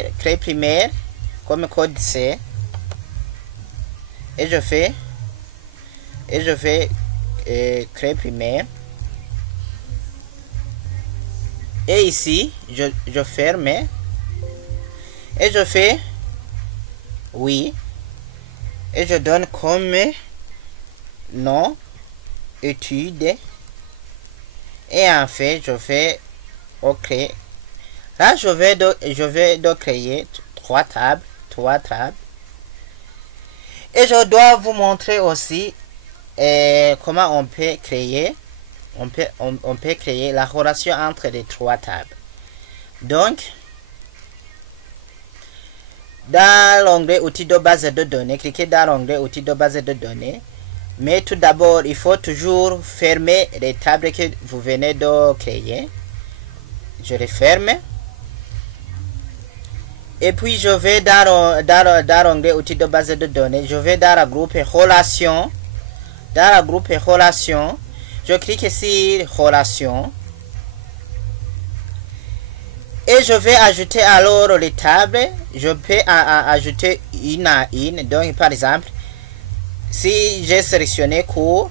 faire créer primaire comme code C. Et je fais créer primaire. Et ici, je ferme. Et je fais oui. Et je donne comme nom étude. Et en fait, je fais OK. Là, je vais de créer trois tables. Et je dois vous montrer aussi comment on peut créer la relation entre les trois tables. Donc, dans l'onglet outils de base de données, cliquez dans l'onglet outils de base de données. Mais tout d'abord, il faut toujours fermer les tables que vous venez de créer. Je les ferme. Et puis, je vais dans l'onglet outils de base de données. Je vais dans la groupe relations. Dans la groupe relations, je clique sur relations. Et je vais ajouter alors les tables. Je peux ajouter une à une. Donc, par exemple, si j'ai sélectionné cours,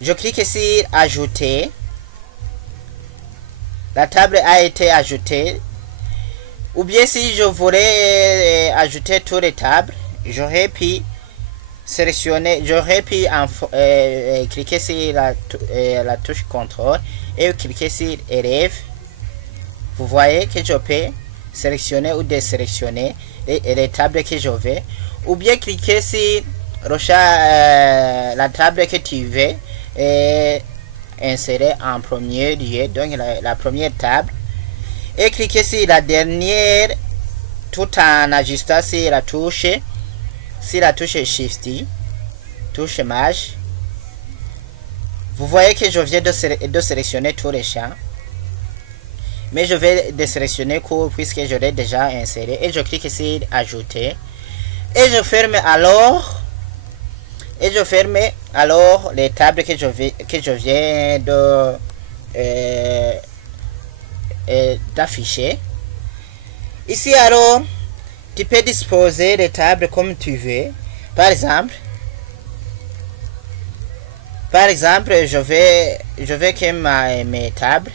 je clique sur ajouter. La table a été ajoutée. Ou bien si je voulais ajouter toutes les tables, j'aurais pu sélectionner, cliquer sur la touche contrôle et cliquer sur élève. Vous voyez que je peux sélectionner ou désélectionner les tables que je veux. Ou bien cliquer sur la table que tu veux et insérer en premier lieu, donc la première table. Et cliquer sur la dernière tout en ajustant sur la touche Shift, touche Maj. Vous voyez que je viens de sélectionner tous les champs. Mais je vais désélectionner cours puisque je l'ai déjà inséré. Et je clique sur ajouter. Et je ferme alors. Les tables que je viens d'afficher. Ici alors, tu peux disposer les tables comme tu veux. Par exemple, je veux que mes tables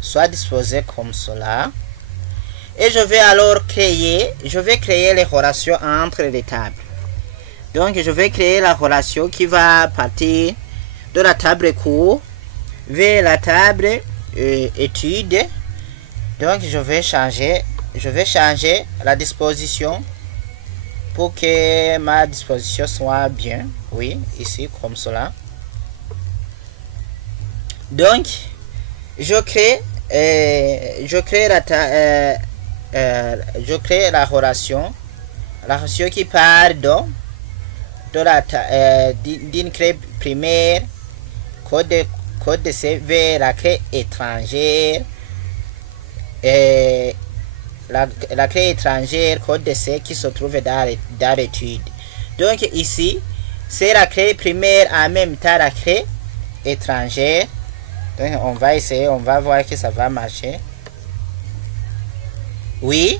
soient disposées comme cela. Et je vais alors créer les relations entre les tables. Donc, je vais créer la relation qui va partir de la table cours vers la table études. Donc, je vais changer la disposition pour que ma disposition soit bien. Oui, ici, comme cela. Donc, je crée la relation qui part d'une clé primaire code C vers la clé étrangère et la clé étrangère code C qui se trouve dans l'étude. Donc ici c'est la clé primaire en même temps la clé étrangère. Donc on va essayer, on va voir que ça va marcher. Oui.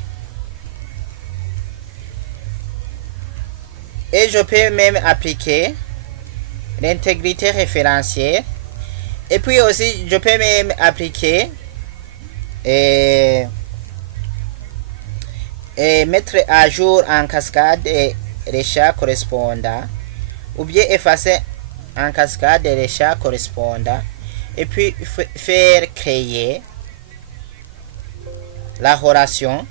Et je peux même appliquer l'intégrité référentielle. Et puis aussi, je peux même appliquer et mettre à jour en cascade les champs correspondants. Ou bien effacer en cascade les champs correspondants. Et puis faire créer la relation.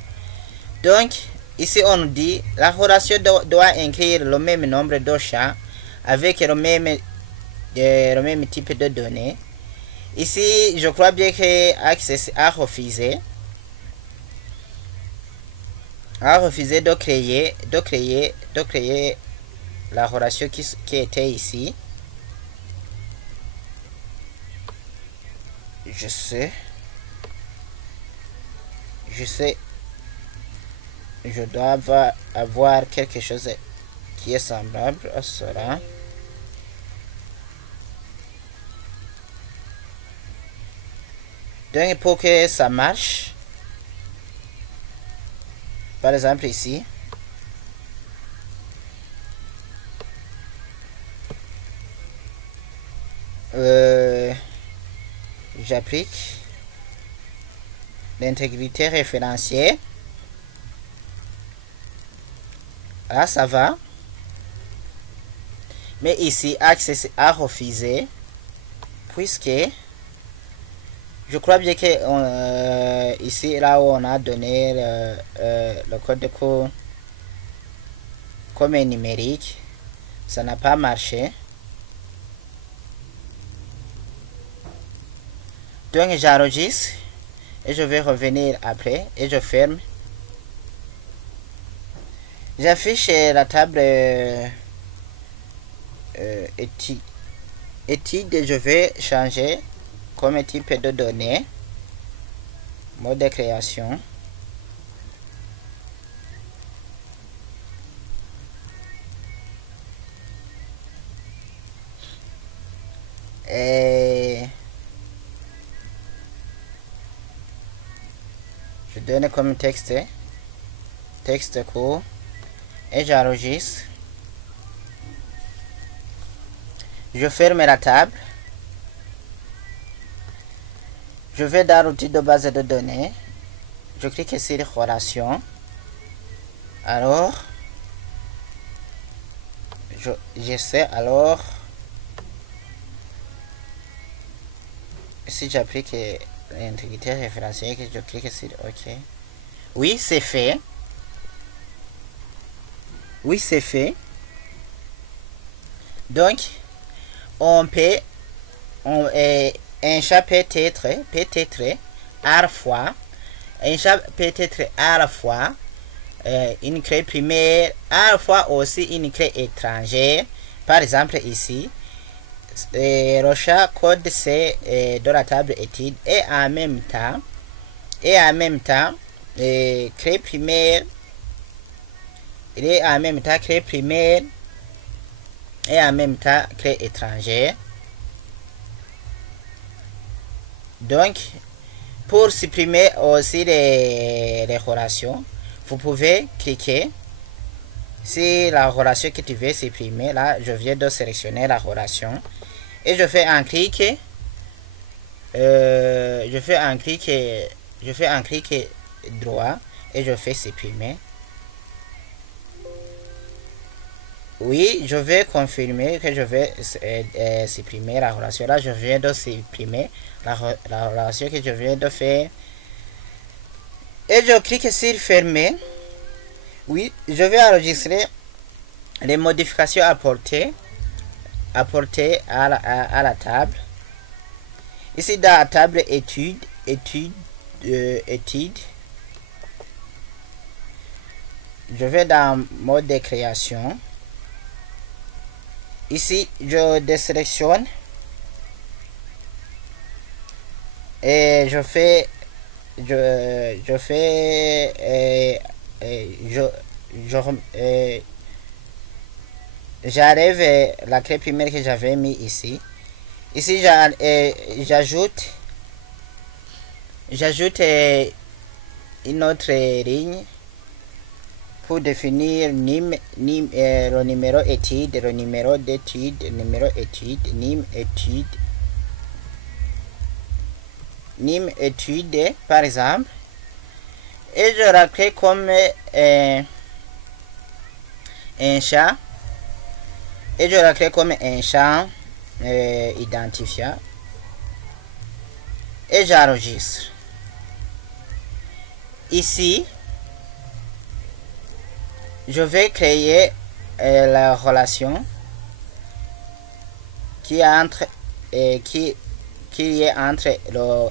Donc, ici on nous dit la relation doit inclure le même nombre de champs avec le même type de données. Ici, je crois bien que Access a refusé de créer la relation qui était ici. Je sais. Je dois avoir quelque chose qui est semblable à cela. Donc pour que ça marche, Par exemple ici, j'applique l'intégrité référentielle. Là, ça va. Mais ici, accès à refuser, puisque je crois bien que ici, là où on a donné le code de cours comme numérique, ça n'a pas marché. Donc j'enregistre et je vais revenir après et je ferme. J'affiche la table étude et je vais changer comme type de données, mode de création. Et je donne comme texte court et j'enregistre. Je ferme la table. Je vais dans l'outil de base de données. Je clique sur relation. Alors, j'essaie alors. Si j'applique l'intégrité référentielle, que je clique sur OK. Oui, c'est fait. Oui, c'est fait. Donc, on peut, un chat peut-être à la fois, un chat peut-être à la fois une clé primaire, à la fois aussi une clé étrangère. Par exemple ici, le chat code c'est de la table étude et en même temps clé primaire, il est en même temps clé primaire et en même temps clé étrangère. Donc pour supprimer aussi les relations, vous pouvez cliquer sur la relation que tu veux supprimer. Là je viens de sélectionner la relation et je fais un clic, je fais un clic droit et je fais supprimer. Oui, je vais confirmer que je vais supprimer la relation. Là, je viens de supprimer la relation que je viens de faire. Et je clique sur fermer. Oui, je vais enregistrer les modifications apportées à la table. Ici, dans la table étude, je vais dans mode de création. Ici, je désélectionne et j'arrive la clé primaire que j'avais mis ici. Ici, j'ajoute une autre ligne pour définir le numéro étude, le numéro d'étude, numéro étude, NIM étude par exemple, et je la crée comme un champ, et je la crée comme un champ identifiant et j'enregistre. Ici je vais créer la relation qui est entre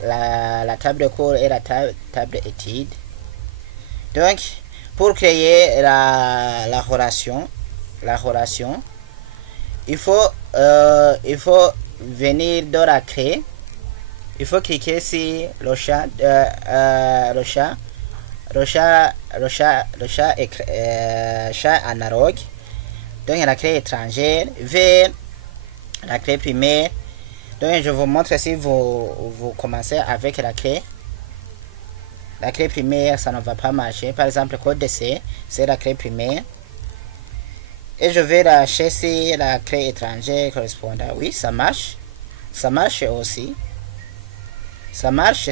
la table de cours et la table étude. Donc pour créer la relation, il faut venir dans la clé, il faut cliquer sur le chat chat analogue, donc la clé étrangère vers la clé primaire. Donc je vous montre si vous commencez avec la clé La clé primaire, ça ne va pas marcher. Par exemple, code de C, c'est la clé primaire. Et je vais la chercher la clé étrangère correspondant. Oui, ça marche. Ça marche aussi. Ça marche.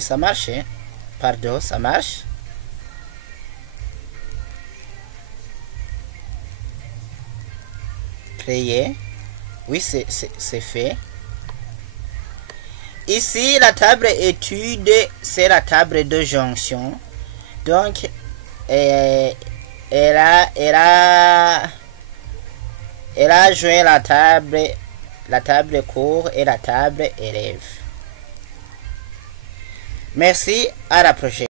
Pardon, ça marche. Créer. Oui, c'est fait. Ici, la table étude, c'est la table de jonction. Donc, elle a joint la table cours et la table élève. Merci, à la prochaine.